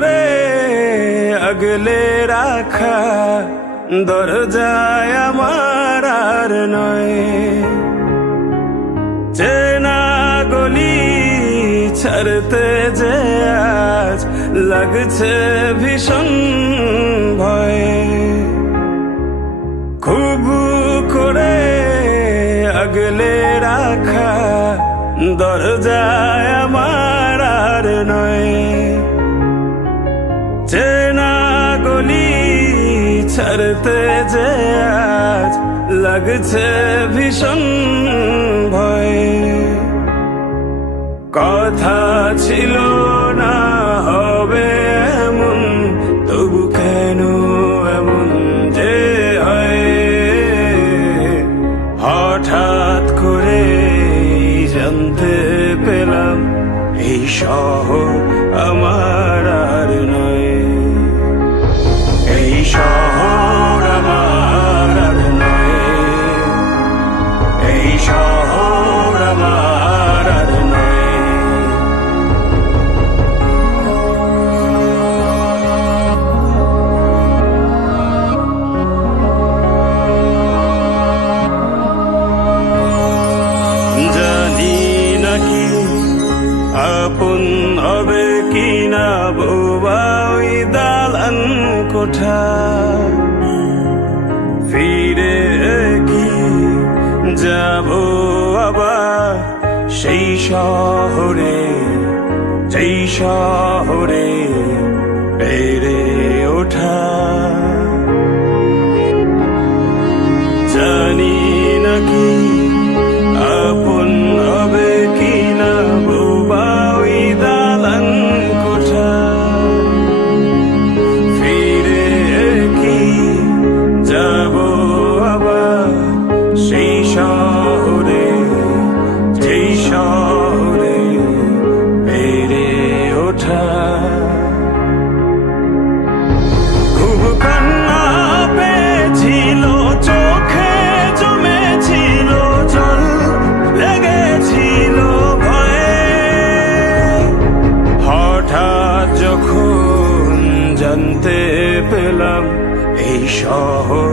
করে আগলে রাখা দরজায় আমার আর নয়। চেনা গলি ছাড়তে যে আজ লাগছে ভীষণ ভয়। খুব করে আগলে রাখা দরজায় আমার আর নয়। চেনা গলি ছাড়তে যে আজ লাগছে ভীষণ ভয়। কথা ছিল না হবে এমন, তবু কেন এমন যে হয়। হঠাৎ করে জানতে পেলাম এই শহর আমার আর নয়। এই শহর আমার আর নয়। এই শহর আমার আর নয়। জানি নাকি আপন হবে কিনা বোবা ওই দালান কোঠা। ফিরে কি যাব আবার সেই শহরে, যেই শহরে বেড়ে ওঠা। জানি নাকি আপন হবে কিনা বোবা ওই দালান কোঠা। ফিরে কি যাব আবার সেই শহরে, যেই শহরে বেড়ে ওঠা। খুব কান্না পেয়েছিল চোখে, জমেছিল জল, লেগেছিল ভয়ে। হঠাৎ যখন জানতে পেলাম এই শহর